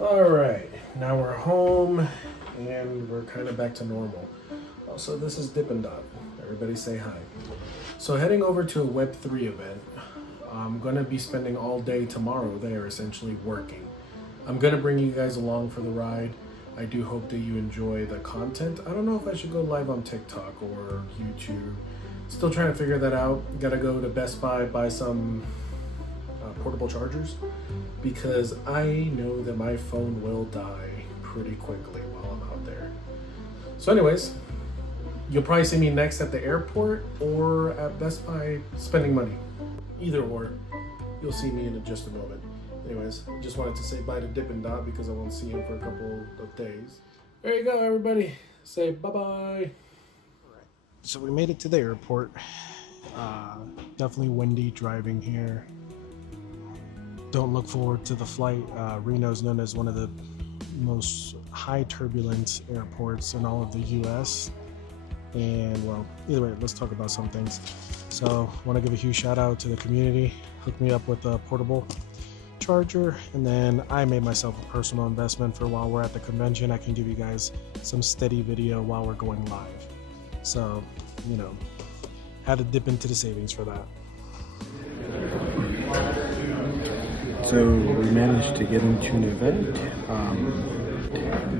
All right, now we're home and we're kind of back to normal. Also, this is Dippin' Dot. Everybody say hi. So, heading over to a Web3 event. I'm gonna be spending all day tomorrow there, essentially working. I'm gonna bring you guys along for the ride. I do hope that you enjoy the content. I don't know if I should go live on TikTok or YouTube. Still trying to figure that out. Gotta go to Best Buy, buy some portable chargers because I know that my phone will die pretty quickly while I'm out there. So, anyways, you'll probably see me next at the airport or at Best Buy spending money. Either or, you'll see me in just a moment. Anyways, just wanted to say bye to Dippin' Dot because I won't see him for a couple of days. There you go, everybody. Say bye-bye. So we made it to the airport. Definitely windy driving here. Don't look forward to the flight. Reno is known as one of the most high turbulence airports in all of the US. And well, either way, let's talk about some things. So I want to give a huge shout out to the community. Hooked me up with a portable charger, and then I made myself a personal investment for while we're at the convention. I can give you guys some steady video while we're going live. So, you know, had to dip into the savings for that. So we managed to get into an event.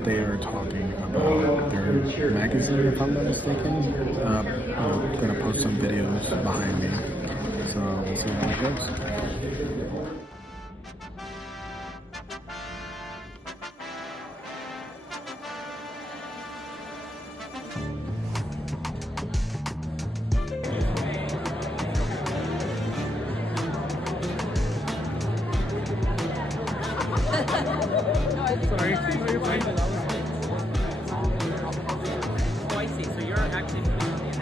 They are talking about their magazine, if I'm not mistaken. I'm going to post some videos behind me. So we'll see how it goes. Sorry, no, you're fine. Oh, I see. So you're actually doing the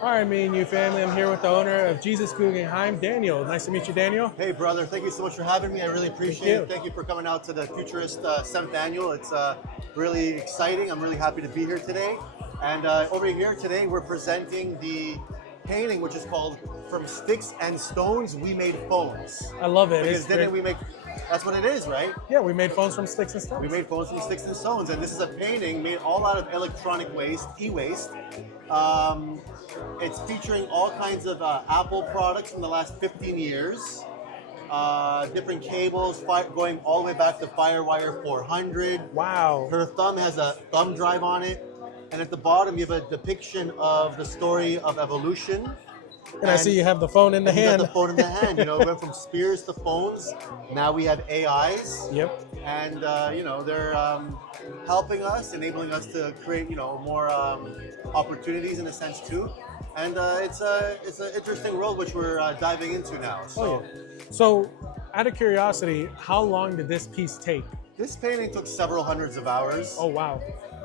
All right, me and you family. I'm here with the owner of Jesus Guggenheim, Daniel. Nice to meet you, Daniel. Hey, brother. Thank you so much for having me. I really appreciate it. Thank you for coming out to the Futurist 7th Annual. It's really exciting. I'm really happy to be here today. And over here today, we're presenting the painting, which is called From Sticks and Stones, We Made Phones. I love it. Because didn't we make, that's what it is, right? Yeah, we made phones from sticks and stones. We made phones from sticks and stones. And this is a painting made all out of electronic waste, e-waste. It's featuring all kinds of Apple products from the last 15 years. Different cables, going all the way back to Firewire 400. Wow. Her thumb has a thumb drive on it. And at the bottom, you have a depiction of the story of evolution. And I see you have the phone in the hand. You got the phone in the hand. You know, we went from spears to phones. Now we have AIs. Yep. And, you know, they're helping us, enabling us to create, you know, more opportunities in a sense too. And it's an interesting world which we're diving into now. So, Oh, yeah. So, out of curiosity, how long did this piece take? This painting took several hundreds of hours. Oh, wow.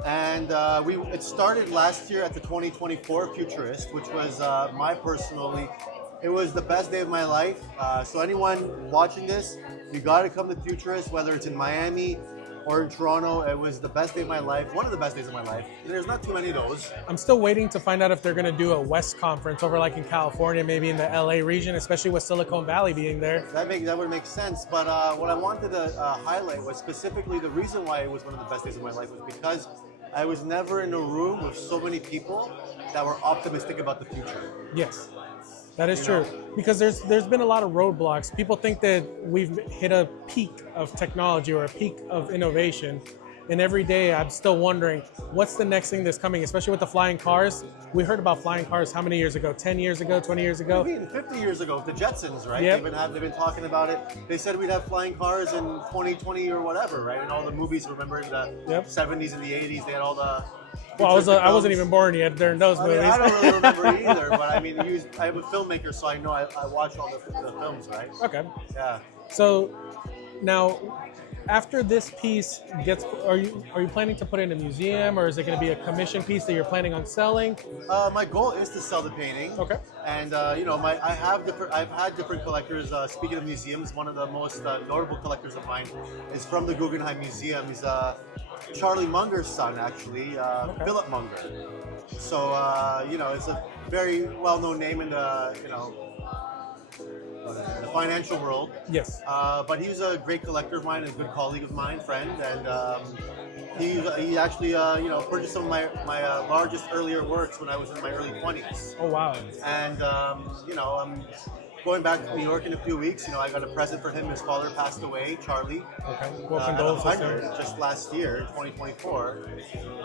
And it started last year at the 2024 Futurist, which was it was the best day of my life. So anyone watching this, you got to come to Futurist, whether it's in Miami or in Toronto. It was the best day of my life, one of the best days of my life. There's not too many of those. I'm still waiting to find out if they're going to do a West conference over like in California, maybe in the LA region, especially with Silicon Valley being there. That would make sense. But what I wanted to highlight was specifically the reason why it was one of the best days of my life was because I was never in a room with so many people that were optimistic about the future. Yes, that is true. Because there's been a lot of roadblocks. People think that we've hit a peak of technology or a peak of innovation. And every day I'm still wondering, what's the next thing that's coming, especially with the flying cars? We heard about flying cars how many years ago? 10 years ago, 20 years ago? 50 years ago, the Jetsons, right? Yep. They've been talking about it. They said we'd have flying cars in 2020 or whatever, right? In all the movies, remember in the 70s and the 80s, they had all the... Well, I wasn't even born yet during those movies. I don't really remember either, but I mean, I'm a filmmaker, so I know I watch all the films, right? Okay. Yeah. So now, after this piece gets, are you planning to put it in a museum, or is it going to be a commission piece that you're planning on selling? My goal is to sell the painting. Okay. And I've had different collectors. Speaking of museums, one of the most notable collectors of mine is from the Guggenheim Museum. He's Charlie Munger's son, actually, Philip Munger. So, it's a very well-known name in the, the financial world. Yes. But he was a great collector of mine, a good colleague of mine, friend, and he actually, purchased some of my largest earlier works when I was in my early 20s. Oh, wow. And, I'm going back to New York in a few weeks. I got a present for him. His father passed away, Charlie. Okay. Well, At condolences 100 there. just last year, 2024.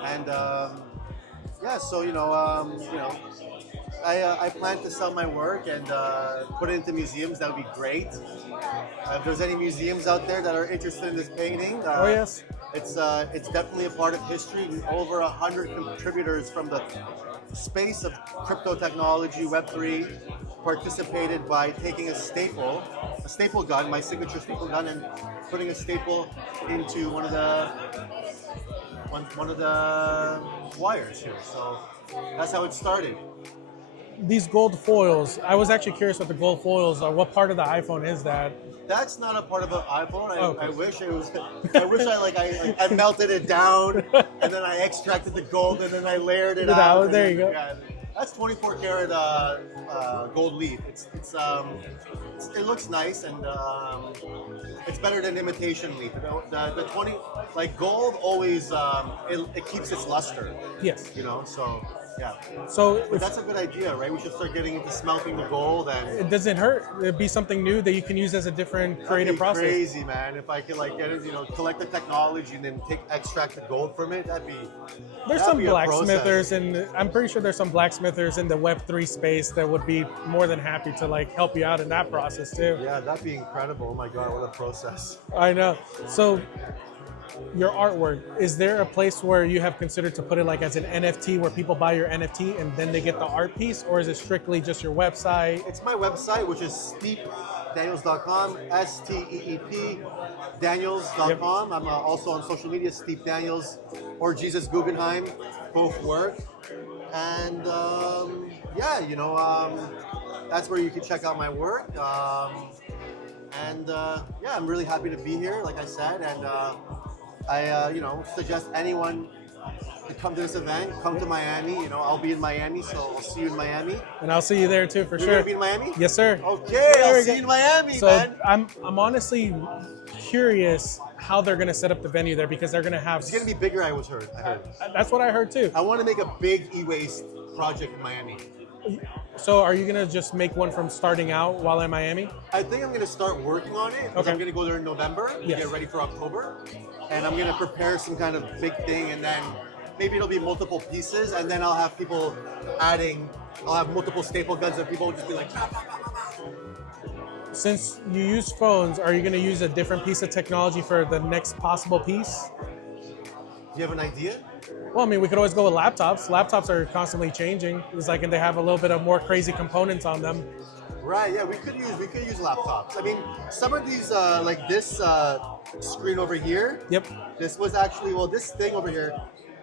And, I plan to sell my work and put it into museums. That would be great. If there's any museums out there that are interested in this painting, Oh, yes. it's definitely a part of history. Over 100 contributors from the space of crypto technology, Web3, participated by taking a staple gun, my signature staple gun, and putting a staple into one of the wires here. So that's how it started. These gold foils, I was actually curious what the gold foils are. What part of the iPhone is that? That's not a part of an iPhone. Oh. I wish it was. I wish I melted it down and then I extracted the gold and then I layered it out. and There then- you go. Yeah, that's 24 karat gold leaf. It looks nice and it's better than imitation leaf. The 20 gold always it keeps its luster. Yes. So. Yeah, So but that's a good idea, right? We should start getting into smelting the gold, and it doesn't hurt. It'd be something new that you can use as a different creative process. Crazy, man. If I could get it, collect the technology and then extract the gold from it, There's some blacksmithers, and I'm pretty sure there's some blacksmithers in the Web3 space that would be more than happy to help you out in that process too. Yeah, that'd be incredible. Oh my God, what a process. I know. So your artwork, is there a place where you have considered to put it as an NFT where people buy your NFT and then they get the art piece, or is it strictly just your website? It's my website, which is steepdaniels.com, STEEP Daniels.com. I'm also on social media, Steep Daniels or Jesus Guggenheim, both work. And that's where you can check out my work. I'm really happy to be here, like I said, and I suggest anyone to come to this event, come to Miami. I'll be in Miami, so I'll see you in Miami. And I'll see you there too, for You're sure. gonna be in Miami? Yes, sir. Okay, There I'll we see go. you in Miami, So man. I'm honestly curious how they're going to set up the venue there, because they're going to have. It's gonna be bigger, I heard. That's what I heard too. I want to make a big e-waste project in Miami. So are you going to just make one from starting out while in Miami? I think I'm gonna start working on it. Okay. I'm gonna go there in November to Yes. get ready for October, and I'm gonna prepare some kind of big thing, and then maybe it'll be multiple pieces, and then I'll have people adding. I'll have multiple staple guns, and people will just be like. "Ah, ah, ah, ah." Since you use phones, are you going to use a different piece of technology for the next possible piece? Do you have an idea? Well, I mean, we could always go with laptops. Laptops are constantly changing. It's and they have a little bit of more crazy components on them. Right. Yeah, we could use laptops. I mean, some of these this screen over here. Yep. This was actually this thing over here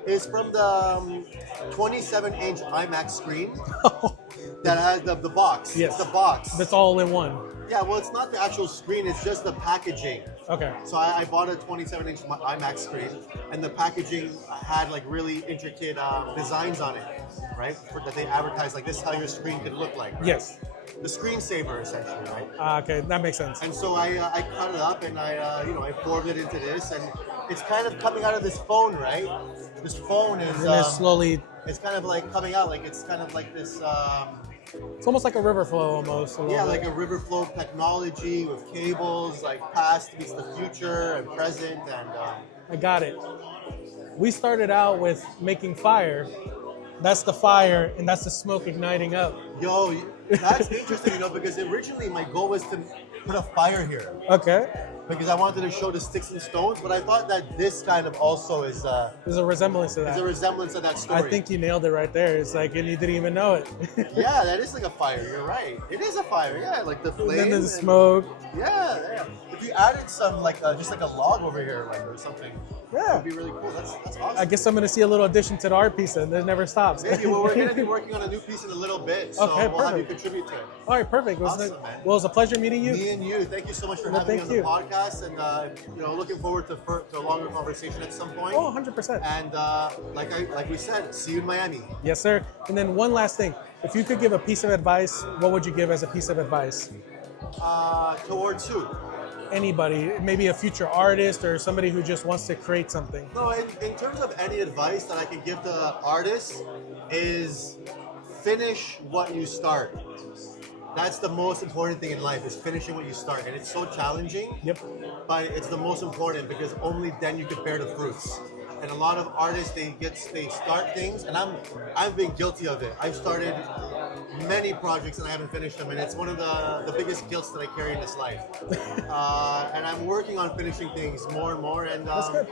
is from the 27-inch IMAX screen that has the box. Yes. It's the box. That's all in one. Yeah, well, it's not the actual screen, it's just the packaging. Okay. So I bought a 27-inch IMAX screen, and the packaging had really intricate designs on it, right? That they advertised, this is how your screen could look like. Right? Yes. The screensaver, essentially, right? Okay, that makes sense. And so I cut it up and I formed it into this, and it's kind of coming out of this phone, right? This phone is And then slowly, it's kind of coming out, it's kind of this. it's almost like a river flow almost. A little Yeah, bit. like a river flow technology with cables, past meets the future and present, and I got it. We started out with making fire. That's the fire, and that's the smoke igniting up. yo, that's interesting, because originally my goal was to put a fire here Okay. because I wanted to show the sticks and stones, but I thought that this kind of also is There's a resemblance to a that. resemblance of that story. I think you nailed it right there. It's and you didn't even know it. Yeah, that is like a fire. You're right. It is a fire. Yeah, like the And flame. then there's and- smoke. Yeah, yeah. If you added some just like a log over here, or something, Yeah. It'd be really cool. That's awesome. I guess I'm going to see a little addition to the art piece, and it never stops. Maybe we're going to be working on a new piece in a little bit, so Okay, we'll have you perfect. contribute to it. All right, perfect. Awesome, man. Well, it was a pleasure meeting you. Me and you. Thank you so much for Well, having me on thank the you. podcast, and looking forward to a longer conversation at some point. Oh, 100%. And like we said, see you in Miami. Yes, sir. And then one last thing. If you could give a piece of advice, what would you give as a piece of advice? Towards who? Anybody, maybe a future artist or somebody who just wants to create something. No, in terms of any advice that I can give to artists is finish what you start. That's the most important thing in life, is finishing what you start. And it's so challenging, Yep. but it's the most important because only then you can bear the fruits. And a lot of artists, they start things, and I've been guilty of it. I've started many projects and I haven't finished them, and it's one of the biggest guilts that I carry in this life. And I'm working on finishing things more and more. And That's good.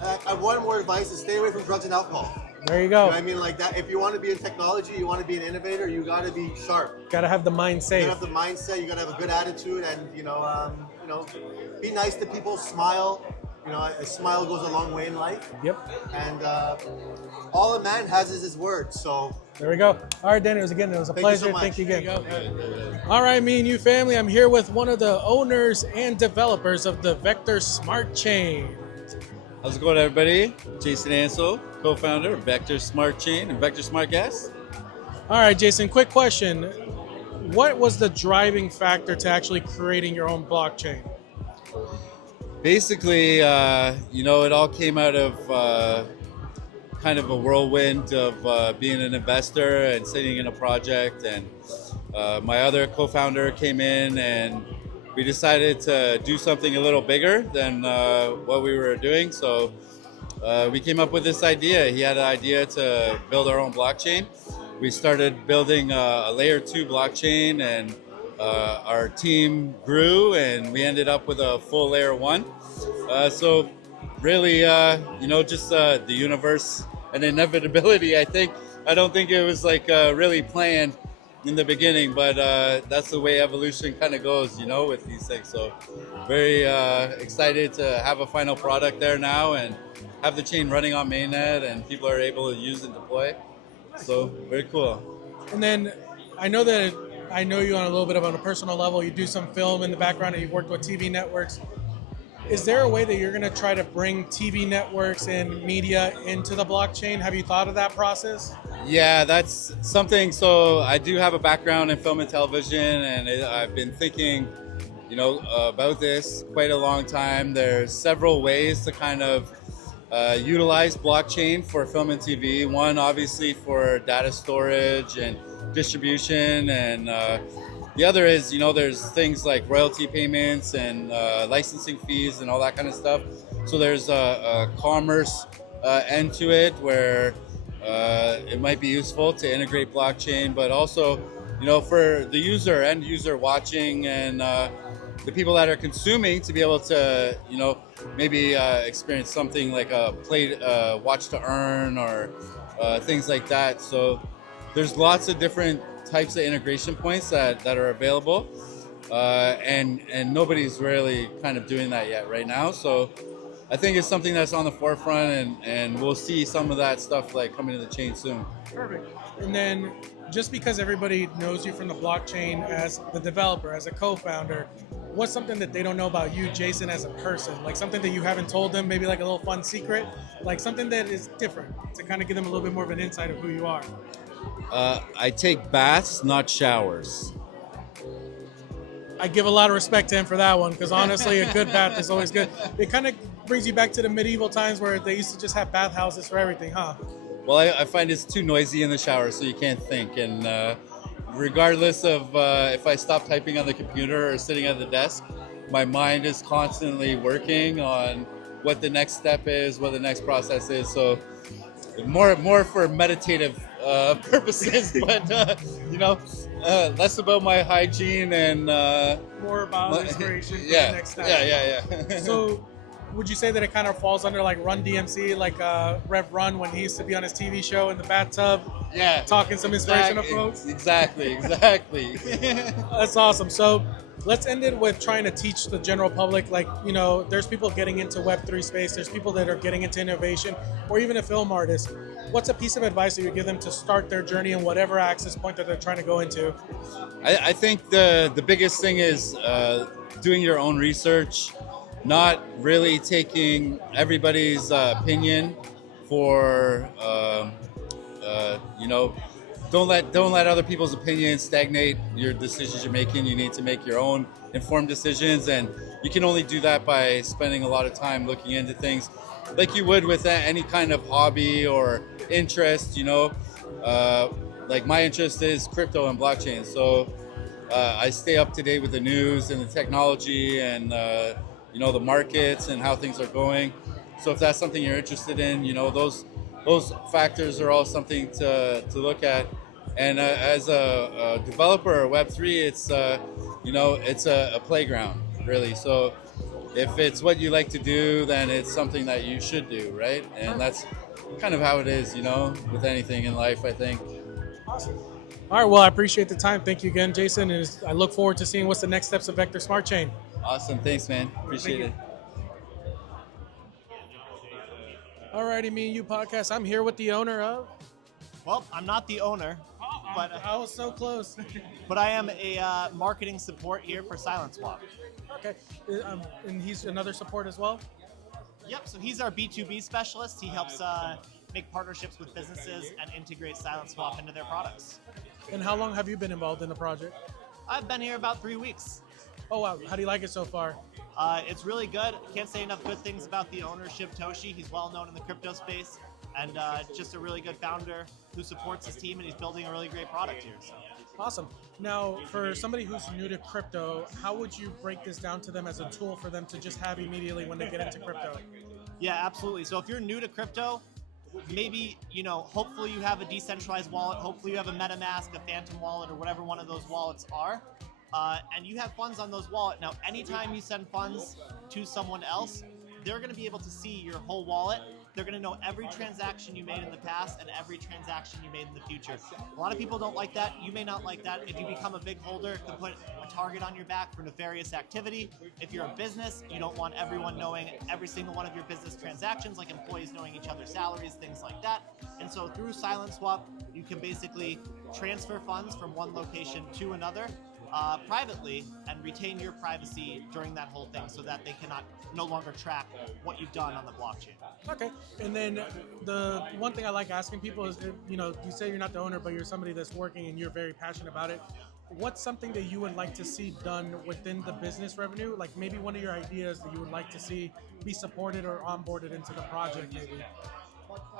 I have one more advice: is stay away from drugs and alcohol. There you You go. know what I mean, like that. If you want to be in technology, you want to be an innovator, you got to be sharp. Got to have the mind You safe. gotta have the mindset. You gotta have a good attitude, and be nice to people. Smile. A smile goes a long way in life. Yep. And all a man has is his word. So There we go. All right, Danny, it was a Thank you pleasure. so much. Thank you again. There you go. All right, me and you family, I'm here with one of the owners and developers of the Vector Smart Chain. How's it going, everybody? Jason Ansel, co-founder of Vector Smart Chain and Vector Smart Gas. All right, Jason, quick question. What was the driving factor to actually creating your own blockchain? Basically, it all came out of kind of a whirlwind of being an investor and sitting in a project. And my other co-founder came in, and we decided to do something a little bigger than what we were doing. So we came up with this idea. He had an idea to build our own blockchain. We started building a layer 2 blockchain, and our team grew, and we ended up with a full layer 1. So really, just the universe and inevitability. I don't think it was really planned in the beginning, but that's the way evolution kind of goes, with these things. So very excited to have a final product there now and have the chain running on mainnet, and people are able to use and deploy. So very cool. And then I know you on a little bit of on a personal level. You do some film in the background, and you've worked with TV networks. Is there a way that you're going to try to bring TV networks and media into the blockchain? Have you thought of that process? Yeah, that's something. So I do have a background in film and television, and I've been thinking, about this quite a long time. There's several ways to kind of utilize blockchain for film and TV. One, obviously, for data storage and distribution, and the other is, there's things like royalty payments and licensing fees and all that kind of stuff. So there's a commerce end to it where it might be useful to integrate blockchain, but also, for the end user watching and the people that are consuming to be able to, maybe experience something like a watch to earn or things like that. So there's lots of different types of integration points that are available, and nobody's really kind of doing that yet right now. So I think it's something that's on the forefront, and we'll see some of that stuff coming to the chain soon. Perfect. And then just because everybody knows you from the blockchain as the developer, as a co-founder, what's something that they don't know about you, Jason, as a person? Like something that you haven't told them, maybe like a little fun secret, like something that is different to kind of give them a little bit more of an insight of who you are. I take baths, not showers. I give a lot of respect to him for that one, because honestly, a good bath is always good. It kind of brings you back to the medieval times where they used to just have bathhouses for everything, huh? Well, I find it's too noisy in the shower, so you can't think. And regardless of if I stop typing on the computer or sitting at the desk, my mind is constantly working on what the next step is, what the next process is. So more for meditative purposes, but less about my hygiene and More about inspiration for yeah, the next step. yeah. So would you say that it kind of falls under like Run DMC, like Rev Run when he used to be on his TV show in the bathtub, Yeah, talking some inspirational quotes? Exactly. That's awesome. So let's end it with trying to teach the general public, like, you know, there's people getting into Web3 space, there's people that are getting into innovation, or even a film artist. What's a piece of advice that you give them to start their journey in whatever access point that they're trying to go into? I think the biggest thing is doing your own research, not really taking everybody's opinion for you know, don't let other people's opinions stagnate your decisions you're making. You need to make your own informed decisions, and you can only do that by spending a lot of time looking into things like you would with any kind of hobby or interest. You know, like my interest is crypto and blockchain, so I stay up to date with the news and the technology and you know, the markets and how things are going. So if that's something you're interested in, you know, those factors are all something to look at. And as a developer of Web3, it's you know, it's a playground, really. So if it's what you like to do, then it's something that you should do, right? And that's kind of how it is, you know, with anything in life, I think. Awesome. All right, well, I appreciate the time. Thank you again, Jason, and I look forward to seeing what's the next steps of Vector Smart Chain. Awesome, thanks, man. Appreciate it. Alrighty, Me and You podcast. I'm here with the owner of. Well, I'm not the owner, but I was so close. but I am a marketing support here for Silent Swap. Okay, and he's another support as well. Yep, so he's our B2B specialist. He helps make partnerships with businesses and integrate Silent Swap into their products. And how long have you been involved in the project? I've been here about 3 weeks. Oh wow, how do you like it so far? It's really good. Can't say enough good things about the ownership, Toshi. He's well known in the crypto space and just a really good founder who supports his team, and he's building a really great product here. So. Awesome. Now, for somebody who's new to crypto, how would you break this down to them as a tool for them to just have immediately when they get into crypto? Yeah, absolutely. So if you're new to crypto, maybe, you know, hopefully you have a decentralized wallet, hopefully you have a MetaMask, a Phantom wallet, or whatever one of those wallets are, and you have funds on those wallets. Now, anytime you send funds to someone else, they're going to be able to see your whole wallet. They're going to know every transaction you made in the past and every transaction you made in the future. A lot of people don't like that. You may not like that. If you become a big holder, it could put a target on your back for nefarious activity. If you're a business, you don't want everyone knowing every single one of your business transactions, like employees knowing each other's salaries, things like that. And so through Silent Swap, you can basically transfer funds from one location to another privately and retain your privacy during that whole thing, so that they cannot no longer track what you've done on the blockchain. Okay. And then the one thing I like asking people is, you know, you say you're not the owner, but you're somebody that's working and you're very passionate about it. What's something that you would like to see done within the business revenue? Like maybe one of your ideas that you would like to see be supported or onboarded into the project, maybe.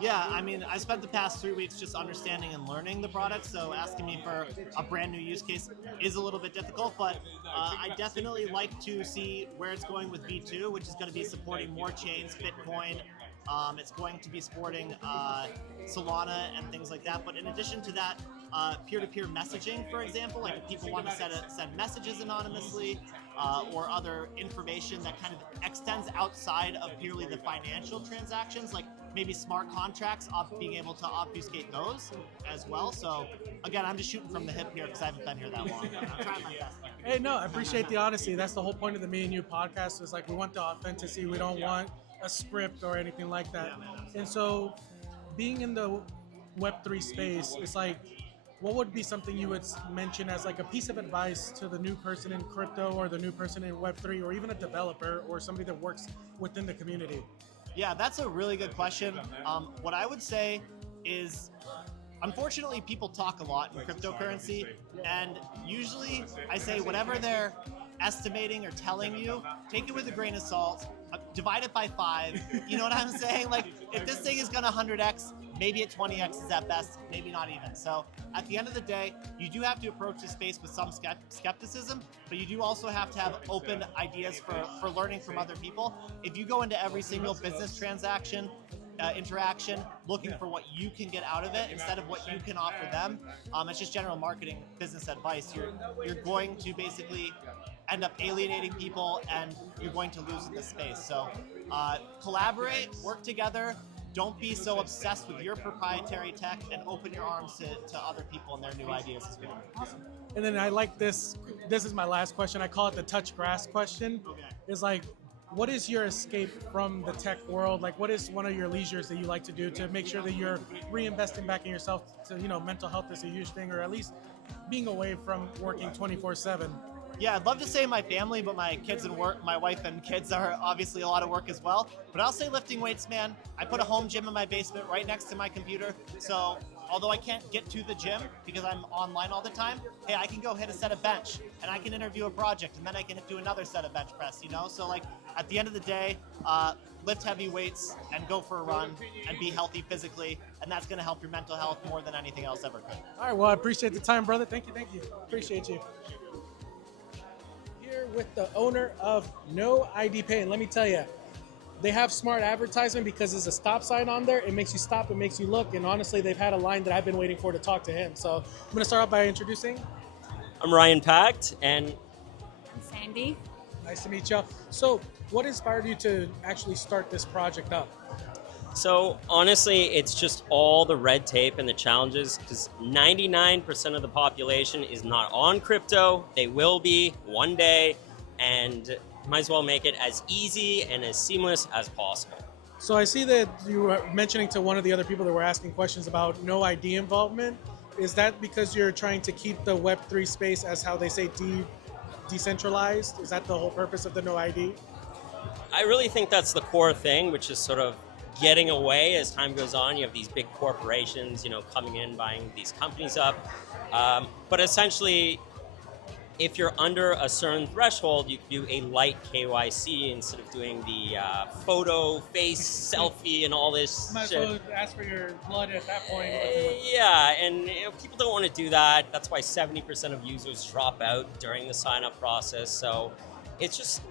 Yeah, I mean, I spent the past 3 weeks just understanding and learning the product, so asking me for a brand new use case is a little bit difficult, but I definitely like to see where it's going with V2, which is going to be supporting more chains, Bitcoin. It's going to be supporting Solana and things like that, but in addition to that, peer-to-peer messaging, for example, like if people want to send messages anonymously or other information that kind of extends outside of purely the financial transactions, like maybe smart contracts, being able to obfuscate those as well. So again, I'm just shooting from the hip here because I haven't been here that long. I'm trying my best. Hey, no, I appreciate the honesty. That's the whole point of the Me and You podcast, is like we want the authenticity. We don't want a script or anything like that. And so being in the Web3 space, it's like, what would be something you would mention as like a piece of advice to the new person in crypto or the new person in Web3 or even a developer or somebody that works within the community? Yeah, that's a really good question. What I would say is, unfortunately, people talk a lot in cryptocurrency, and usually I say whatever they're estimating or telling you, take it with a grain of salt, divide it by 5. You know what I'm saying? Like, if this thing is gonna 100x, maybe at 20x is at best, maybe not even. So at the end of the day, you do have to approach this space with some skepticism, but you do also have to have open ideas for learning from other people. If you go into every single business transaction, interaction, looking for what you can get out of it instead of what you can offer them, it's just general marketing business advice. You're going to basically end up alienating people, and you're going to lose in this space. So collaborate, work together. Don't be so obsessed with your proprietary tech, and open your arms to other people and their new ideas as well. Awesome. And then I like this this is my last question. I call it the touch grass question. Okay. Is like, what is your escape from the tech world? Like, what is one of your leisures that you like to do to make sure that you're reinvesting back in yourself? To, you know, mental health is a huge thing, or at least being away from working 24/7. Yeah, I'd love to say my family, but my kids and work, my wife and kids are obviously a lot of work as well. But I'll say lifting weights, man. I put a home gym in my basement right next to my computer. So although I can't get to the gym because I'm online all the time, hey, I can go hit a set of bench and I can interview a project and then I can do another set of bench press, you know? So like at the end of the day, lift heavy weights and go for a run and be healthy physically. And that's going to help your mental health more than anything else ever could. All right, well, I appreciate the time, brother. Thank you. Appreciate you. Here with the owner of No ID Pay, and let me tell you, they have smart advertisement because there's a stop sign on there. It makes you stop, it makes you look, and honestly, they've had a line that I've been waiting for to talk to him. So I'm going to start off by introducing. I'm Ryan Pact, and Sandy. Nice to meet you. So what inspired you to actually start this project up? so honestly, it's just all the red tape and the challenges because 99% of the population is not on crypto. They will be one day, and might as well make it as easy and as seamless as possible. So I see that you were mentioning to one of the other people that were asking questions about no ID involvement. Is that because you're trying to keep the Web3 space, as how they say, decentralized? Is that the whole purpose of the no ID? I really think that's the core thing, which is sort of getting away as time goes on. You have these big corporations, coming in, buying these companies up. But essentially, if you're under a certain threshold, you can do a light KYC instead of doing the photo, face, selfie, and all this Might as shit. well ask for your blood at that point. Yeah, and people don't want to do that. That's why 70% of users drop out during the sign-up process. So it's just,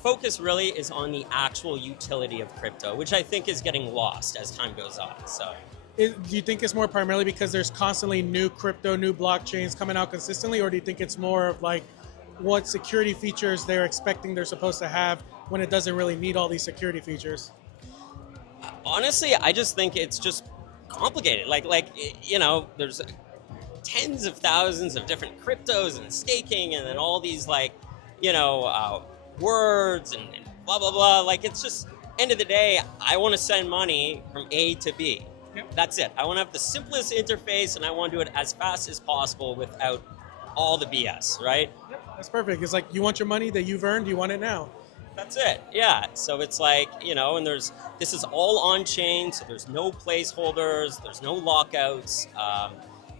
focus really is on the actual utility of crypto, which I think is getting lost as time goes on. So. Do you think it's more primarily because there's constantly new crypto, new blockchains coming out consistently, or do you think it's more of like what security features they're expecting they're supposed to have when it doesn't really need all these security features? Honestly, I just think it's just complicated. There's tens of thousands of different cryptos and staking, and then all these words and blah blah blah. Like, it's just, end of the day, I want to send money from A to B. Yep. That's it. I want to have the simplest interface, and I want to do it as fast as possible without all the BS, right? Yep, that's perfect. It's like you want your money that you've earned, you want it now. That's it. Yeah. So it's like, and this is all on chain, so there's no placeholders, there's no lockouts.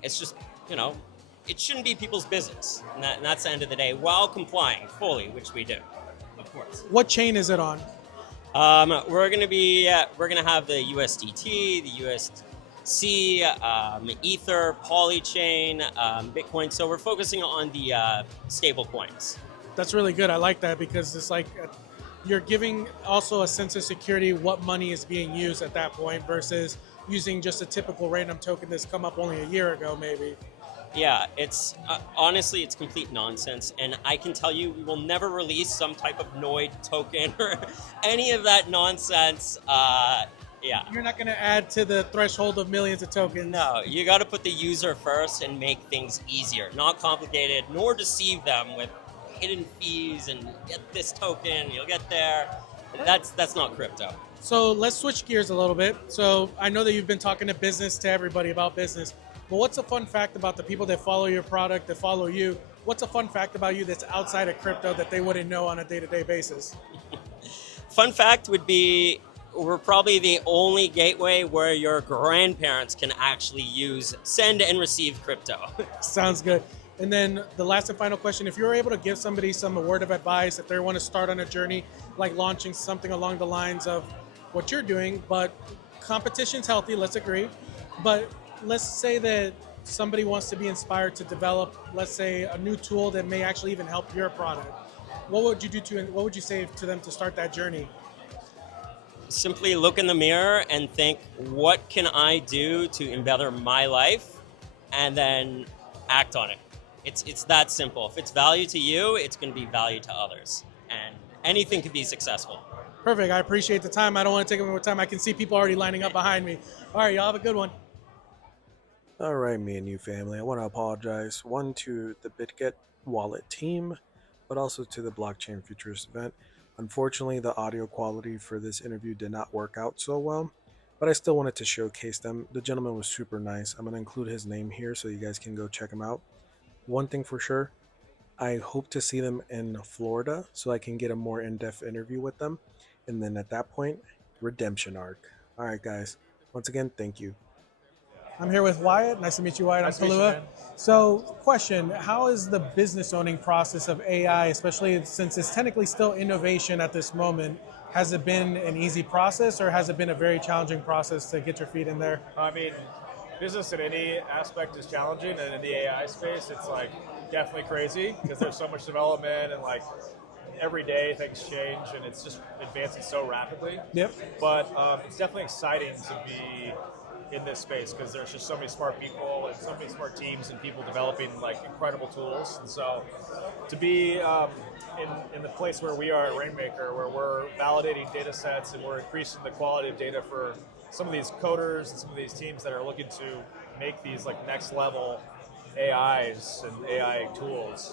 It's just, it shouldn't be people's business. And that's the end of the day, while complying fully, which we do, of course. What chain is it on? We're going to have the USDT, the USC, Ether, Polychain, Bitcoin. So we're focusing on the stable coins. That's really good. I like that because it's like you're giving also a sense of security what money is being used at that point versus using just a typical random token that's come up only a year ago, maybe. Yeah, it's honestly, it's complete nonsense, and I can tell you we will never release some type of Noid token or any of that nonsense. Yeah. You're not going to add to the threshold of millions of tokens. No, you got to put the user first and make things easier, not complicated, nor deceive them with hidden fees and get this token, you'll get there. That's not crypto. So let's switch gears a little bit. So I know that you've been talking to everybody about business. But what's a fun fact about the people that follow your product, that follow you? What's a fun fact about you that's outside of crypto that they wouldn't know on a day-to-day basis? Fun fact would be we're probably the only gateway where your grandparents can actually send and receive crypto. Sounds good. And then the last and final question, if you're able to give somebody some word of advice if they want to start on a journey, like launching something along the lines of what you're doing, but competition's healthy, let's agree. But let's say that somebody wants to be inspired to develop, let's say, a new tool that may actually even help your product. What would you say to them to start that journey? Simply look in the mirror and think, what can I do to better my life? And then act on it. It's that simple. If it's value to you, it's going to be value to others. And anything can be successful. Perfect. I appreciate the time. I don't want to take up more time. I can see people already lining up behind me. All right, y'all have a good one. All right, me and you family. I want to apologize, one, to the BitGet wallet team, but also to the Blockchain Futurist event. Unfortunately, the audio quality for this interview did not work out so well, but I still wanted to showcase them. The gentleman was super nice. I'm going to include his name here so you guys can go check him out. One thing for sure, I hope to see them in Florida so I can get a more in-depth interview with them. And then at that point, redemption arc. All right, guys. Once again, thank you. I'm here with Wyatt. Nice to meet you, Wyatt. Nice to I'm meet you, Kalua. man. So, question: how is the business owning process of AI, especially since it's technically still innovation at this moment? Has it been an easy process, or has it been a very challenging process to get your feet in there? I mean, business in any aspect is challenging, and in the AI space, it's like definitely crazy because there's so much development and like every day things change and it's just advancing so rapidly. Yep. But it's definitely exciting to be in this space because there's just so many smart people and so many smart teams and people developing like incredible tools. And so to be in the place where we are at Rainmaker, where we're validating data sets and we're increasing the quality of data for some of these coders and some of these teams that are looking to make these like next level AIs and AI tools,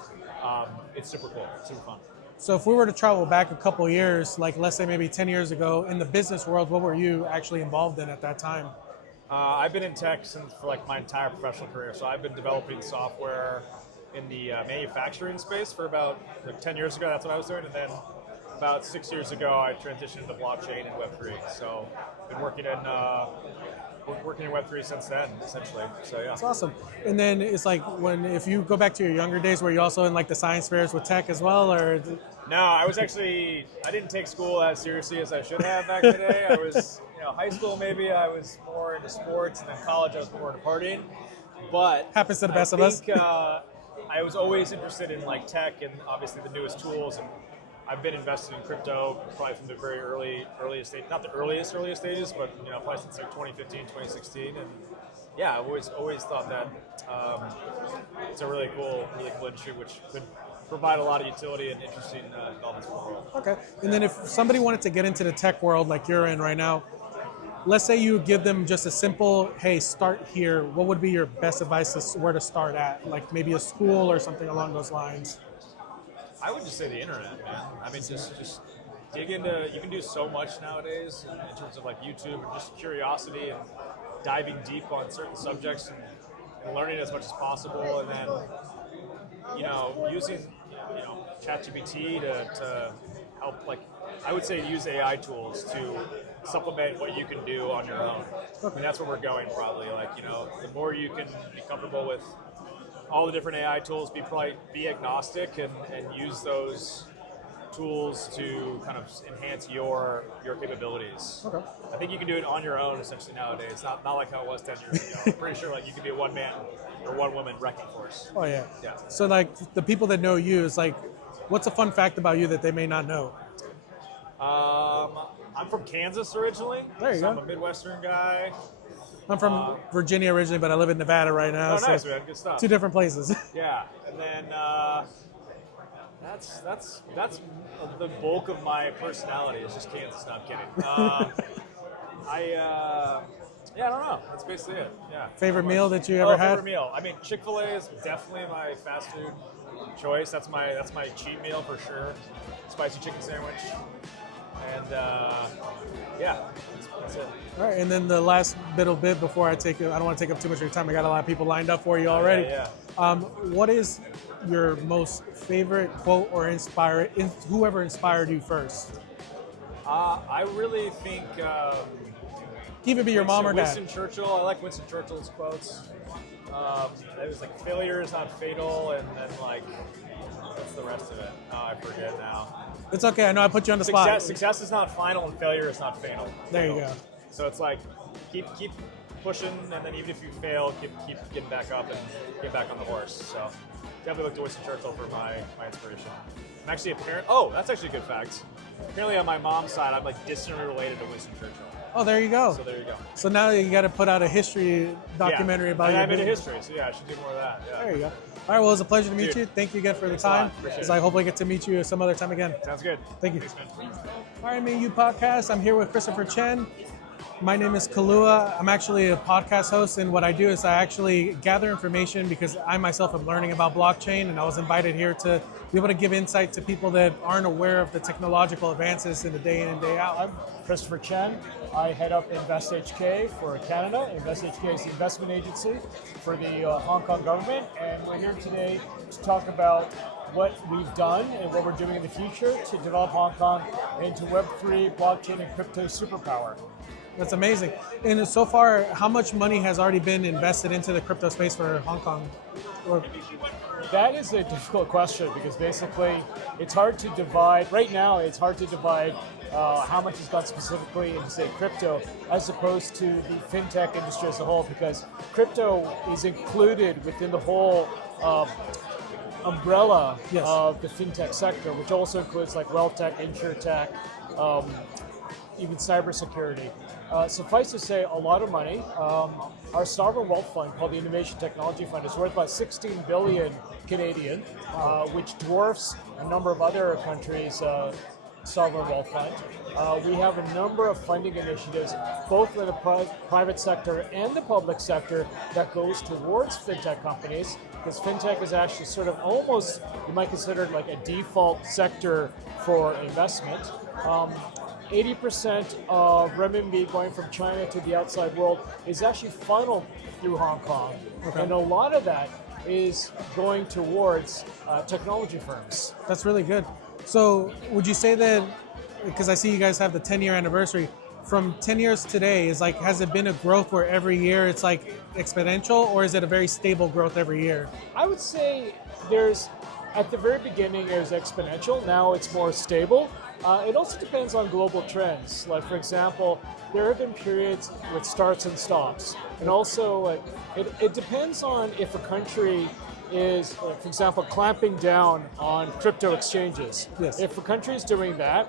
it's super cool, super fun. So, if we were to travel back a couple years, like let's say maybe 10 years ago, in the business world, what were you actually involved in at that time? I've been in tech for like my entire professional career. So I've been developing software in the manufacturing space for about like 10 years ago. That's what I was doing. And then about 6 years ago, I transitioned into blockchain and Web3. So I've been working in Web3 since then, essentially. So yeah. That's awesome. And then it's like if you go back to your younger days, were you also in like the science fairs with tech as well, or? No, I didn't take school as seriously as I should have back in the day. I was, high school maybe I was more into sports, and then college I was more into partying. But Happens to the best of us. I was always interested in like tech and obviously the newest tools, and I've been invested in crypto probably from the very earliest stage, not the earliest stages, but probably since like 2015, 2016, and yeah, I've always thought that it's a really cool industry which could provide a lot of utility and interesting developments for the world. Okay. And then if somebody wanted to get into the tech world like you're in right now, let's say you give them just a simple, hey, start here. What would be your best advice as where to start at? Like maybe a school or something along those lines? I would just say the internet, man. I mean, just dig into. You can do so much nowadays in terms of like YouTube and just curiosity and diving deep on certain subjects and learning as much as possible, and then using ChatGPT to help. Like, I would say use AI tools to supplement what you can do on your own. I mean, that's where we're going probably. Like, the more you can be comfortable with all the different AI tools, be agnostic and use those tools to kind of enhance your capabilities. Okay. I think you can do it on your own essentially nowadays. Not like how it was 10 years ago. I'm pretty sure like you can be a one man or one woman wrecking force. Oh yeah. Yeah. So like the people that know you is like, what's a fun fact about you that they may not know? I'm from Kansas originally. There you so go. I'm a Midwestern guy. I'm from Virginia originally, but I live in Nevada right now. Oh, so nice, man. Good stuff. two different places. Yeah, and then that's the bulk of my personality. It's just Kansas. No, I'm kidding. I don't know. That's basically it. Yeah. Favorite meal that you ever had? Favorite meal. I mean, Chick-fil-A is definitely my fast food choice. That's my cheat meal for sure. Spicy chicken sandwich, and yeah, that's it. All right, and then the last little bit before I don't want to take up too much of your time. I got a lot of people lined up for you already. Yeah. What is your most favorite quote or whoever inspired you first? I really think. Even be your mom or dad. Winston Churchill. I like Winston Churchill's quotes. It was like failure is not fatal, and then like what's the rest of it? Oh, I forget now. It's okay. I know I put you on the spot. Success is not final, and failure is not fatal. There you go. So it's like keep pushing, and then even if you fail, keep getting back up and get back on the horse. So definitely look to Winston Churchill for my inspiration. I'm actually a parent. Oh, that's actually a good fact. Apparently on my mom's side, I'm like distantly related to Winston Churchill. Oh, there you go. So there you go. So now you got to put out a history documentary about and your I'm into business. history, so yeah, I should do more of that. Yeah. There you go. All right, well, it was a pleasure to meet Dude, you. Thank you again for the thanks a lot. time. Appreciate As it. I hopefully get to meet you some other time again. Sounds good. Thank you. Thanks, man. All right, Me and You podcast. I'm here with Christopher Chen. My name is Kalua. I'm actually a podcast host, and what I do is I actually gather information because I myself am learning about blockchain, and I was invited here to be able to give insight to people that aren't aware of the technological advances in the day in and day out. I'm Christopher Chen. I head up InvestHK for Canada. InvestHK is the investment agency for the Hong Kong government, and we're here today to talk about what we've done and what we're doing in the future to develop Hong Kong into Web3, blockchain, and crypto superpower. That's amazing. And so far, how much money has already been invested into the crypto space for Hong Kong? That is a difficult question because basically it's hard to divide, right now it's hard to divide how much has gone specifically into, say, crypto as opposed to the fintech industry as a whole, because crypto is included within the whole umbrella of the fintech sector, which also includes like wealth tech, insurtech, even cybersecurity. Suffice to say, a lot of money. Our sovereign wealth fund, called the Innovation Technology Fund, is worth about 16 billion Canadian, which dwarfs a number of other countries' sovereign wealth fund. We have a number of funding initiatives, both in the private sector and the public sector, that goes towards fintech companies, because fintech is actually sort of almost, you might consider it like a default sector for investment. 80% of renminbi going from China to the outside world is actually funneled through Hong Kong. Okay. And a lot of that is going towards technology firms. That's really good. So would you say that, because I see you guys have the 10-year anniversary, from 10 years today, has it been a growth where every year it's like exponential, or is it a very stable growth every year? I would say at the very beginning it was exponential, now it's more stable. It also depends on global trends. Like, for example, there have been periods with starts and stops. And also, it depends on if a country is, for example, clamping down on crypto exchanges. Yes. If a country is doing that,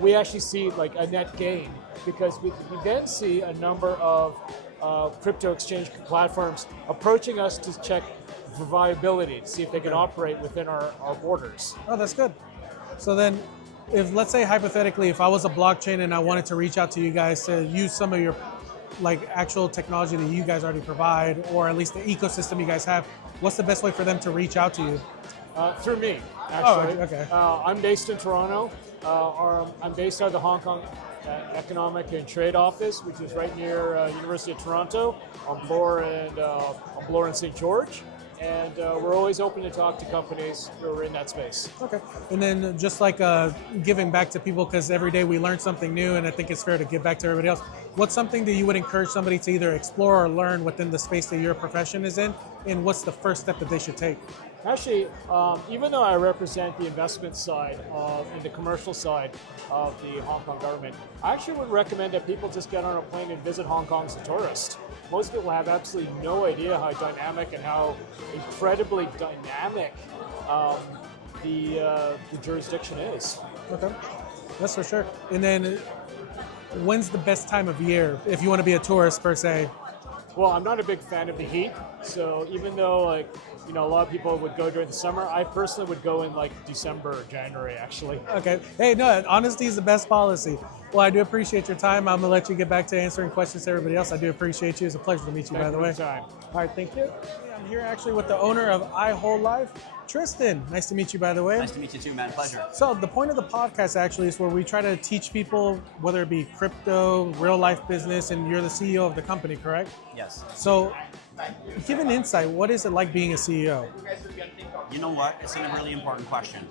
we actually see like a net gain, because we then see a number of crypto exchange platforms approaching us to check for viability, to see if they can operate within our borders. Oh, that's good. So then, if, let's say hypothetically, if I was a blockchain and I wanted to reach out to you guys to use some of your like actual technology that you guys already provide, or at least the ecosystem you guys have, what's the best way for them to reach out to you? Through me, actually. Oh, okay. I'm based in Toronto. I'm based out of the Hong Kong Economic and Trade Office, which is right near University of Toronto, on Bloor and St. George. And we're always open to talk to companies who are in that space. Okay. And then just like giving back to people, because every day we learn something new, and I think it's fair to give back to everybody else. What's something that you would encourage somebody to either explore or learn within the space that your profession is in, and what's the first step that they should take? Actually, even though I represent the investment side and the commercial side of the Hong Kong government, I actually would recommend that people just get on a plane and visit Hong Kong as a tourist. Most people have absolutely no idea how dynamic and how incredibly dynamic the jurisdiction is. Okay, that's for sure. And then, when's the best time of year if you want to be a tourist per se? Well, I'm not a big fan of the heat, so even though a lot of people would go during the summer, I personally would go in like December or January, actually. Okay. Hey, no, honesty is the best policy. Well, I do appreciate your time. I'm going to let you get back to answering questions to everybody else. I do appreciate you. It's a pleasure to meet you, by the way. Time. All right, thank you. I'm here actually with the owner of iWhole, Tristan. Nice to meet you, by the way. Nice to meet you too, man. Pleasure. So the point of the podcast actually is where we try to teach people, whether it be crypto, real life business, and you're the CEO of the company, correct? Yes. So give an insight. What is it like being a CEO? You know what? It's a really important question.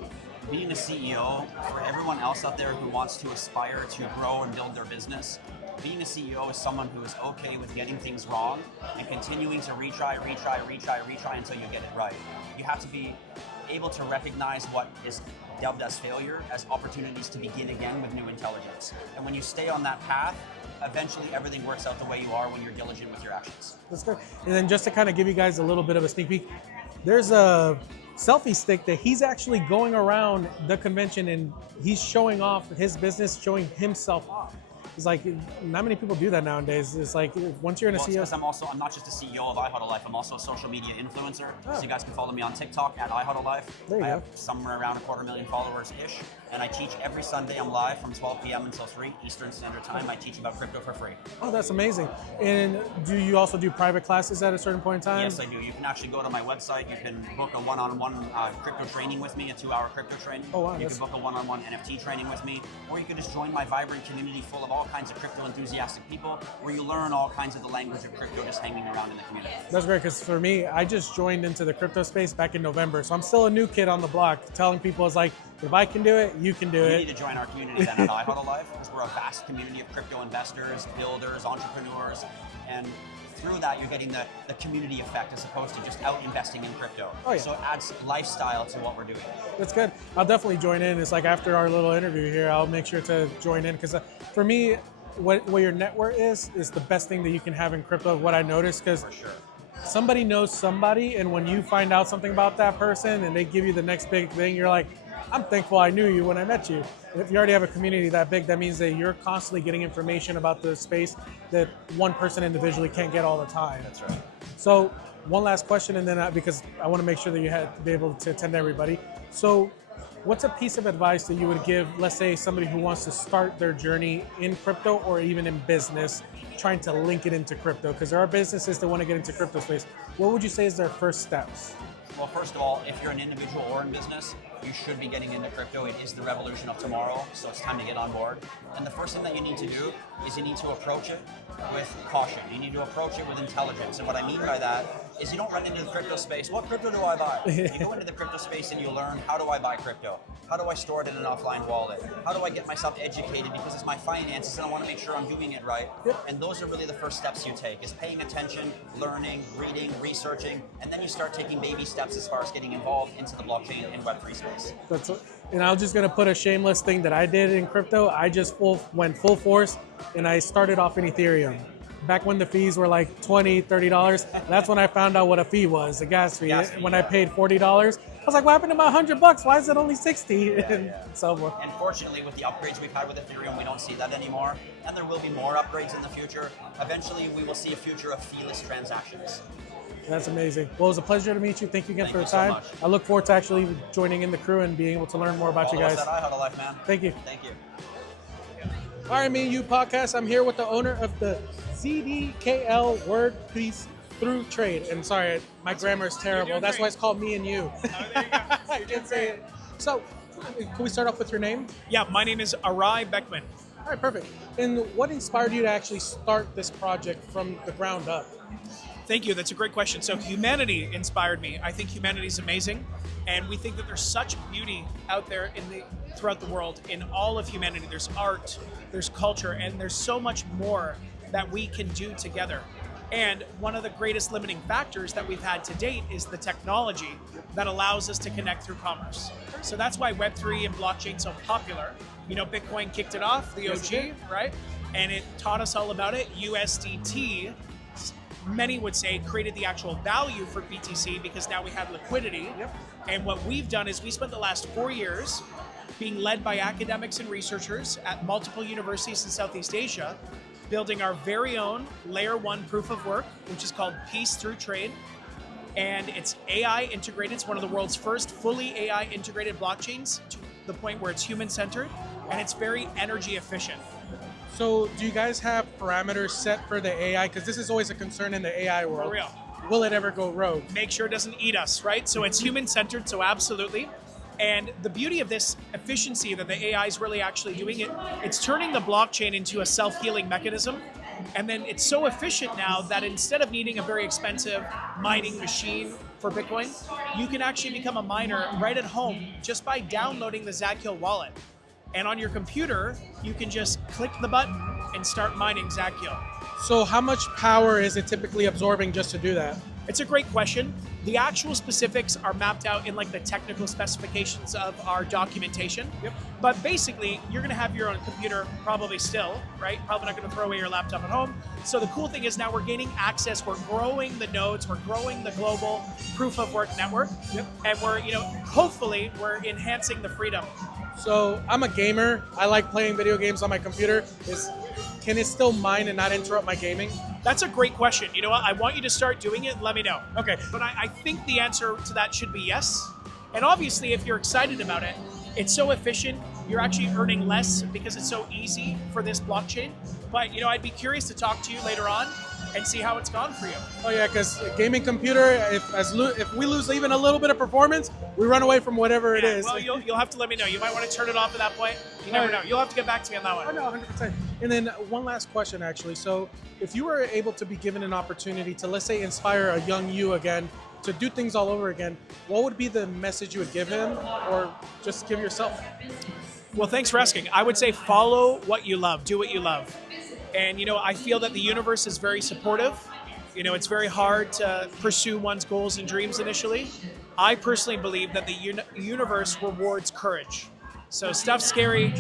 Being a CEO, for everyone else out there who wants to aspire to grow and build their business, being a CEO is someone who is okay with getting things wrong and continuing to retry until you get it right. You have to be able to recognize what is dubbed as failure as opportunities to begin again with new intelligence. And when you stay on that path, eventually everything works out the way you are when you're diligent with your actions. That's good. And then just to kind of give you guys a little bit of a sneak peek, there's a selfie stick that he's actually going around the convention and he's showing off his business, showing himself off. It's like, not many people do that nowadays. It's like, once you're in a CEO... I'm not just a CEO of iHuddleLife, I'm also a social media influencer. So you guys can follow me on TikTok at iHuddleLife. There you I go. have somewhere around 250,000 followers-ish. and I teach every Sunday. I'm live from 12 p.m. until 3 Eastern Standard Time. I teach about crypto for free. Oh, that's amazing. And do you also do private classes at a certain point in time? Yes, I do. You can actually go to my website. You can book a one-on-one crypto training with me, a 2-hour crypto training. Oh, wow. You can book a one-on-one NFT training with me, or you can just join my vibrant community full of all kinds of crypto enthusiastic people, where you learn all kinds of the language of crypto just hanging around in the community. That's great, because for me, I just joined into the crypto space back in November, so I'm still a new kid on the block. Telling people is like, if I can do it, you can do You it. need to join our community then at iHuddle Live, because we're a vast community of crypto investors, builders, entrepreneurs, and through that you're getting the community effect as opposed to just out investing in crypto. Oh, yeah. So it adds lifestyle to what we're doing. That's good. I'll definitely join in. It's like after our little interview here, I'll make sure to join in, because for me, what your network is the best thing that you can have in crypto. What I noticed, because For sure. somebody knows somebody, and when you find out something about that person and they give you the next big thing, you're like, I'm thankful I knew you when I met you. If you already have a community that big, that means that you're constantly getting information about the space that one person individually can't get all the time. That's right. So one last question, and then because I want to make sure that you had to be able to attend everybody. So what's a piece of advice that you would give, let's say, somebody who wants to start their journey in crypto or even in business, trying to link it into crypto? Because there are businesses that want to get into crypto space. What would you say is their first steps? Well, first of all, if you're an individual or in business, you should be getting into crypto. It is the revolution of tomorrow, so it's time to get on board. And the first thing that you need to do is you need to approach it with caution. You need to approach it with intelligence. And what I mean by that is you don't run into the crypto space, what crypto do I buy? You go into the crypto space and you learn, how do I buy crypto? How do I store it in an offline wallet? How do I get myself educated, because it's my finances and I want to make sure I'm doing it right? And those are really the first steps you take, is paying attention, learning, reading, researching, and then you start taking baby steps as far as getting involved into the blockchain and Web3 space. And I was just gonna put a shameless thing that I did in crypto. I just went full force, and I started off in Ethereum. Back when the fees were like $20, $30, that's when I found out what a fee was, a gas fee. When I paid $40, I was like, what happened to my $100? Why is it only 60? And so forth. And fortunately, with the upgrades we've had with Ethereum, we don't see that anymore. And there will be more upgrades in the future. Eventually, we will see a future of feeless transactions. That's amazing. Well, it was a pleasure to meet you. Thank you again for the you so time. much. I look forward to actually joining in the crew and being able to learn more about you Follow guys. us at iHuddle Life, man. Thank you. Thank you. All right, Me and You podcast. I'm here with the owner of the CDKL Word Piece Through Trade. And sorry, my grammar is terrible. That's why it's called Me and You. I can't say it. So, can we start off with your name? Yeah, my name is Arai Beckman. All right, perfect. And what inspired you to actually start this project from the ground up? Thank you. That's a great question. So humanity inspired me. I think humanity is amazing, and we think that there's such beauty out there throughout the world. In all of humanity, there's art, there's culture, and there's so much more that we can do together. And one of the greatest limiting factors that we've had to date is the technology that allows us to connect through commerce. So that's why Web3 and blockchain so popular. You know, Bitcoin kicked it off, the OG, right? And it taught us all about it. USDT, many would say, created the actual value for BTC because now we have liquidity. And what we've done is we spent the last 4 years being led by academics and researchers at multiple universities in Southeast Asia, building our very own layer 1 proof of work, which is called Peace Through Trade. And it's AI integrated. It's one of the world's first fully AI integrated blockchains, to the point where it's human centered and it's very energy efficient. So do you guys have parameters set for the AI? Because this is always a concern in the AI world. For real. Will it ever go rogue? Make sure it doesn't eat us, right? So it's human-centered, so absolutely. And the beauty of this efficiency that the AI is really actually doing, it's turning the blockchain into a self-healing mechanism. And then it's so efficient now that instead of needing a very expensive mining machine for Bitcoin, you can actually become a miner right at home just by downloading the Zakiel wallet. And on your computer, you can just click the button and start mining Zakiel. So how much power is it typically absorbing just to do that? It's a great question. The actual specifics are mapped out in like the technical specifications of our documentation. But basically, you're gonna have your own computer probably still, right? Probably not gonna throw away your laptop at home. So the cool thing is now we're gaining access, we're growing the nodes, we're growing the global proof of work network. And we're, hopefully we're enhancing the freedom. So I'm a gamer. I like playing video games on my computer. Can it still mine and not interrupt my gaming? That's a great question. You know what? I want you to start doing it. Let me know. Okay. But I think the answer to that should be yes. And obviously, if you're excited about it, it's so efficient. you're actually earning less because it's so easy for this blockchain. But I'd be curious to talk to you later on and see how it's gone for you. Oh yeah, because gaming computer, if we lose even a little bit of performance, we run away from whatever it is. Well, you'll have to let me know. You might want to turn it off at that point. You never know. You'll have to get back to me on that one. Oh no, 100%. And then one last question, actually. So, if you were able to be given an opportunity to, let's say, inspire a young you again to do things all over again, what would be the message you would give him, or just give yourself? Well, thanks for asking. I would say follow what you love. Do what you love. And, I feel that the universe is very supportive. It's very hard to pursue one's goals and dreams initially. I personally believe that the universe rewards courage. So stuff's scary,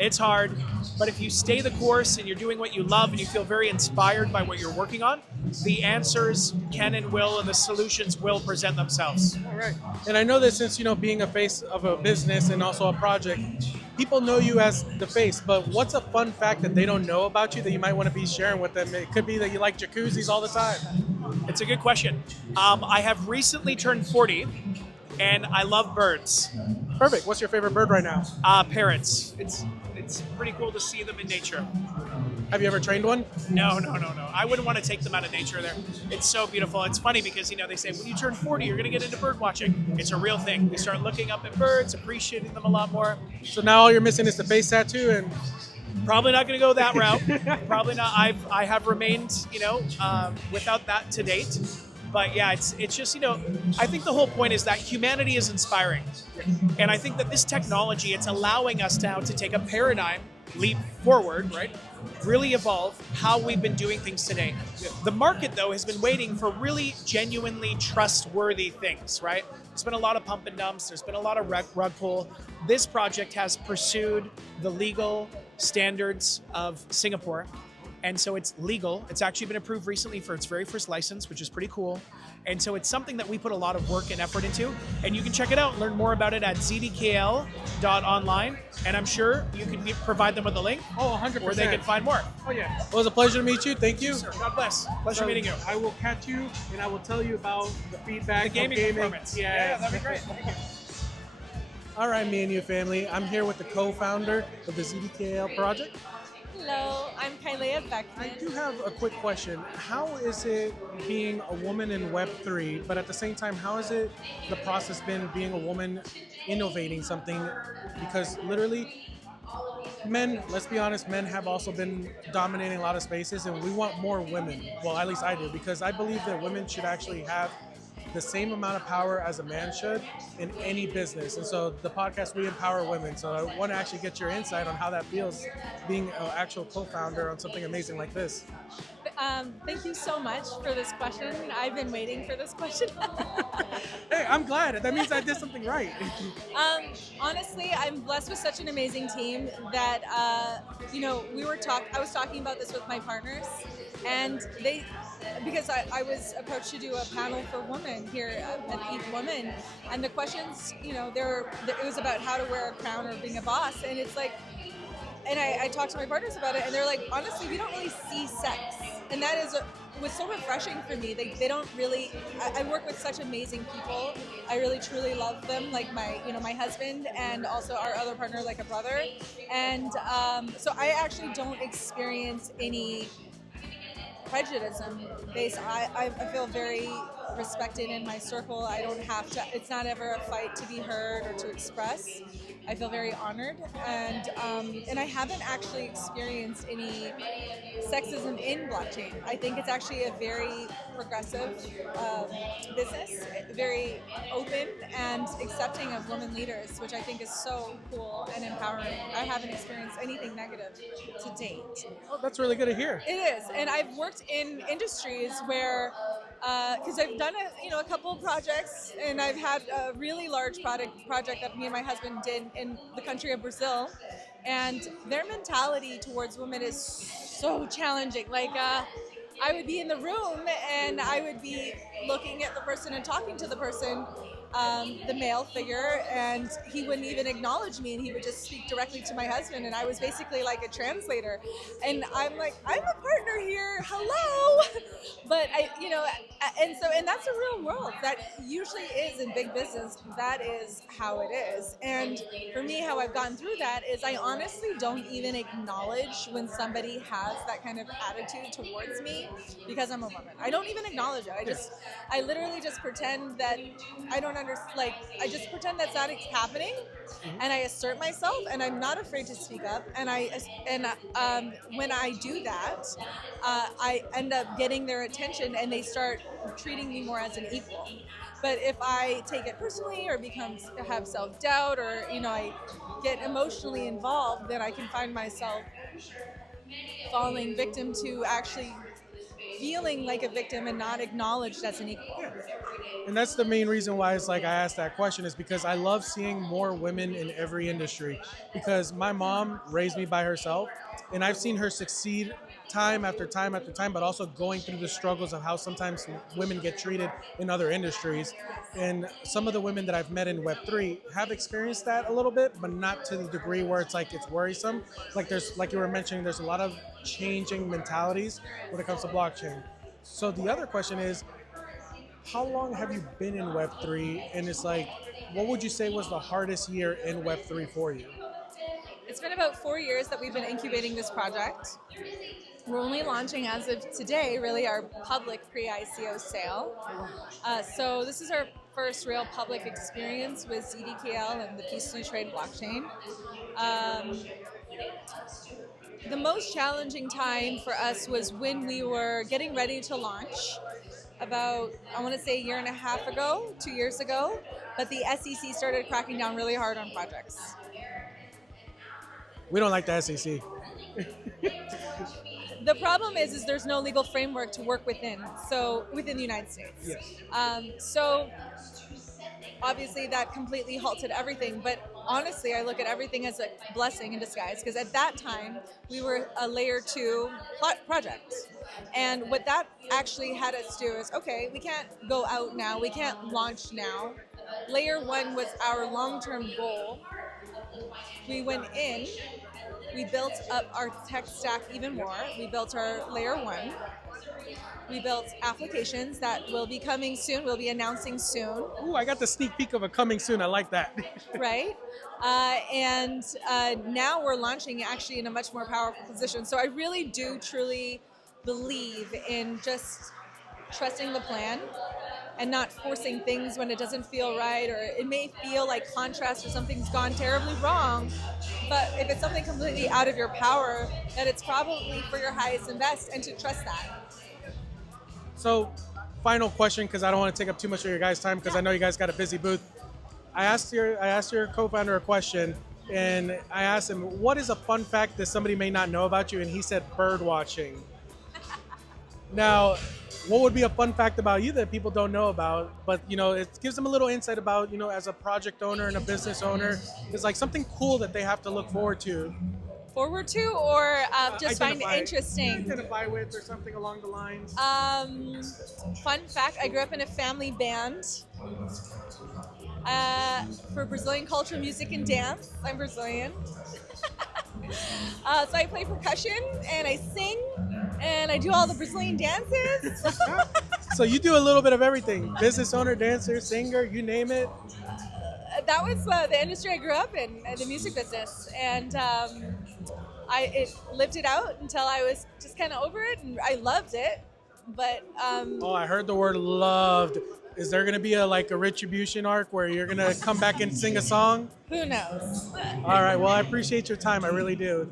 it's hard, but if you stay the course and you're doing what you love and you feel very inspired by what you're working on, the answers can and will and the solutions will present themselves. All right. And I know that since, being a face of a business and also a project, people know you as the face, but what's a fun fact that they don't know about you that you might want to be sharing with them? It could be that you like jacuzzis all the time. It's a good question. I have recently turned 40 and I love birds. Perfect. What's your favorite bird right now? Parrots. It's pretty cool to see them in nature. Have you ever trained one? No. I wouldn't want to take them out of nature there. It's so beautiful. It's funny because, they say when you turn 40, you're going to get into bird watching. It's a real thing. You start looking up at birds, appreciating them a lot more. So now all you're missing is the face tattoo and... Probably not going to go that route. Probably not. I have remained, without that to date. But yeah, it's just, I think the whole point is that humanity is inspiring. And I think that this technology, it's allowing us now to take a paradigm leap forward, right? Really evolve how we've been doing things today. The market, though, has been waiting for really genuinely trustworthy things, right? There's been a lot of pump and dumps. There's been a lot of rug pull. This project has pursued the legal standards of Singapore. And so it's legal. It's actually been approved recently for its very first license, which is pretty cool. And so it's something that we put a lot of work and effort into. And you can check it out, learn more about it at zdkl.online. And I'm sure you can provide them with a link. Oh, 100%. Where they can find more. Oh, yeah. Well, it was a pleasure to meet you. Thank you. Sir, God bless. Pleasure meeting you. I will catch you, and I will tell you about the feedback. The gaming performance. Yeah, that'd be great. Thank you. All right, me and you family. I'm here with the co-founder of the ZDKL project. Hello, I'm Kylea Beckman. I do have a quick question. How is it being a woman in Web3, but at the same time, how has the process been being a woman innovating something? Because literally, men, let's be honest, men have also been dominating a lot of spaces, and we want more women. Well, at least I do, because I believe that women should actually have the same amount of power as a man should in any business. And so the podcast, we empower women. So I want to actually get your insight on how that feels being an actual co-founder on something amazing like this. Thank you so much for this question. I've been waiting for this question. Hey, I'm glad. That means I did something right. Honestly, I'm blessed with such an amazing team that, I was talking about this with my partners, and because I was approached to do a panel for women here at Eat Woman, and the questions, it was about how to wear a crown or being a boss, and it's like, and I talked to my partners about it, and they're like, honestly, we don't really see sex, and that was so refreshing for me. They don't really. I work with such amazing people. I really truly love them, like my husband, and also our other partner, like a brother, and so I actually don't experience any prejudice based. I feel very respected in my circle. I don't have to. It's not ever a fight to be heard or to express. I feel very honored, and I haven't actually experienced any sexism in blockchain. I think it's actually a very progressive business, very open and accepting of women leaders, which I think is so cool and empowering. I haven't experienced anything negative to date. Oh, that's really good to hear. It is, and I've worked in industries where, because I've done a couple of projects, and I've had a really large project that me and my husband did in the country of Brazil, and their mentality towards women is so challenging. Like, I would be in the room and I would be looking at the person and talking to the person, the male figure, and he wouldn't even acknowledge me, and he would just speak directly to my husband, and I was basically like a translator. And I'm like, I'm a partner here, hello. But and that's a real world. That usually is in big business. That is how it is. And for me, how I've gotten through that is I honestly don't even acknowledge when somebody has that kind of attitude towards me because I'm a woman. I don't even acknowledge it. I literally just pretend that I don't understand. Like, I just pretend that's not happening, and I assert myself, and I'm not afraid to speak up. And when I do that, I end up getting their attention, and they start treating me more as an equal. But if I take it personally or have self-doubt, or I get emotionally involved, then I can find myself falling victim to actually feeling like a victim and not acknowledged as an equal. And that's the main reason why it's like I asked that question, is because I love seeing more women in every industry, because my mom raised me by herself, and I've seen her succeed time after time after time, but also going through the struggles of how sometimes women get treated in other industries. And some of the women that I've met in Web3 have experienced that a little bit, but not to the degree where it's like it's worrisome. Like you were mentioning, there's a lot of changing mentalities when it comes to blockchain. So the other question is, how long have you been in Web3? And it's like, what would you say was the hardest year in Web3 for you? It's been about 4 years that we've been incubating this project. We're only launching as of today, really, our public pre-ICO sale. So this is our first real public experience with ZDKL and the peacefully trade blockchain. The most challenging time for us was when we were getting ready to launch about, I want to say, a year and a half ago, 2 years ago, but the SEC started cracking down really hard on projects. We don't like the SEC. The problem is there's no legal framework to work within the United States. Yes. So obviously that completely halted everything, but honestly I look at everything as a blessing in disguise, because at that time we were a layer 2 project, and what that actually had us do is, okay, we can't go out now, we can't launch now. Layer 1 was our long-term goal. We went in, we built up our tech stack even more. We built our layer 1. We built applications that will be coming soon. We'll be announcing soon. Ooh, I got the sneak peek of a coming soon. I like that. Right? And now we're launching actually in a much more powerful position. So I really do truly believe in just trusting the plan and not forcing things when it doesn't feel right, or it may feel like contrast or something's gone terribly wrong. But if it's something completely out of your power, that it's probably for your highest and best, and to trust that. So, final question, because I don't want to take up too much of your guys' time, because I know you guys got a busy booth. I asked your co-founder a question, and I asked him, what is a fun fact that somebody may not know about you? And he said bird watching. Now, what would be a fun fact about you that people don't know about? But, it gives them a little insight about, as a project owner and a business owner, it's like something cool that they have to look forward to. Forward to, or just find interesting? Identify with, or something along the lines. Fun fact, I grew up in a family band for Brazilian culture, music, and dance. I'm Brazilian. So I play percussion, and I sing, and I do all the Brazilian dances. So you do a little bit of everything. Business owner, dancer, singer, you name it. That was the industry I grew up in, the music business. And I lived it out until I was just kind of over it, and I loved it. But oh, I heard the word loved. Is there going to be a retribution arc where you're going to come back and sing a song? Who knows? All right. Well, I appreciate your time. I really do.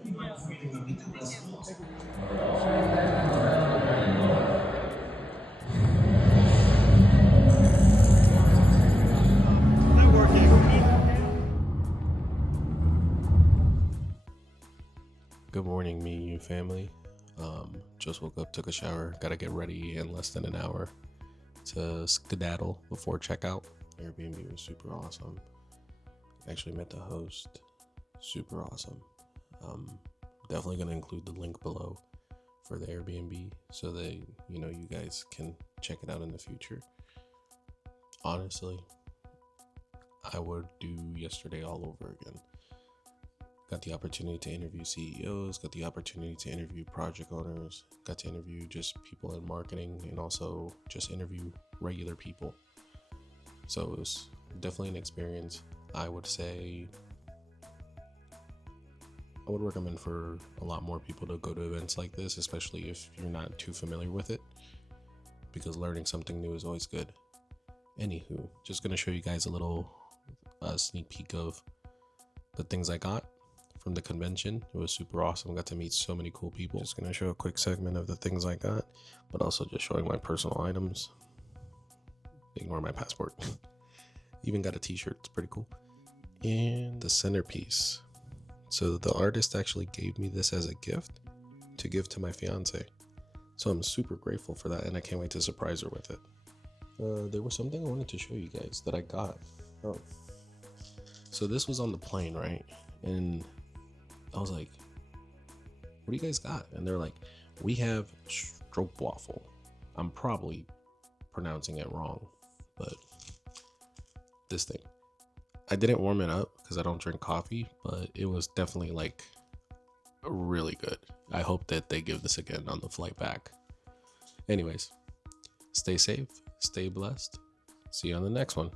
Good morning, me and you family. Just woke up, took a shower, gotta get ready in less than an hour to skedaddle before checkout. Airbnb was super awesome. Actually met the host, super awesome. Definitely gonna include the link below for the Airbnb so that you guys can check it out in the future. Honestly, I would do yesterday all over again. Got the opportunity to interview CEOs, got the opportunity to interview project owners, got to interview just people in marketing, and also just interview regular people. So it was definitely an experience. I would say I would recommend for a lot more people to go to events like this, especially if you're not too familiar with it, because learning something new is always good. Anywho, just gonna show you guys a little sneak peek of the things I got from the convention. It was super awesome. I got to meet so many cool people. Just gonna show a quick segment of the things I got, but also just showing my personal items. Ignore my passport. Even got a t-shirt, it's pretty cool. And the centerpiece. So the artist actually gave me this as a gift to give to my fiance. So I'm super grateful for that, and I can't wait to surprise her with it. There was something I wanted to show you guys that I got. Oh. So this was on the plane, right? And I was like, what do you guys got? And they're like, we have stroopwafel. I'm probably pronouncing it wrong, but this thing. I didn't warm it up because I don't drink coffee, but it was definitely like really good. I hope that they give this again on the flight back. Anyways, stay safe, stay blessed. See you on the next one.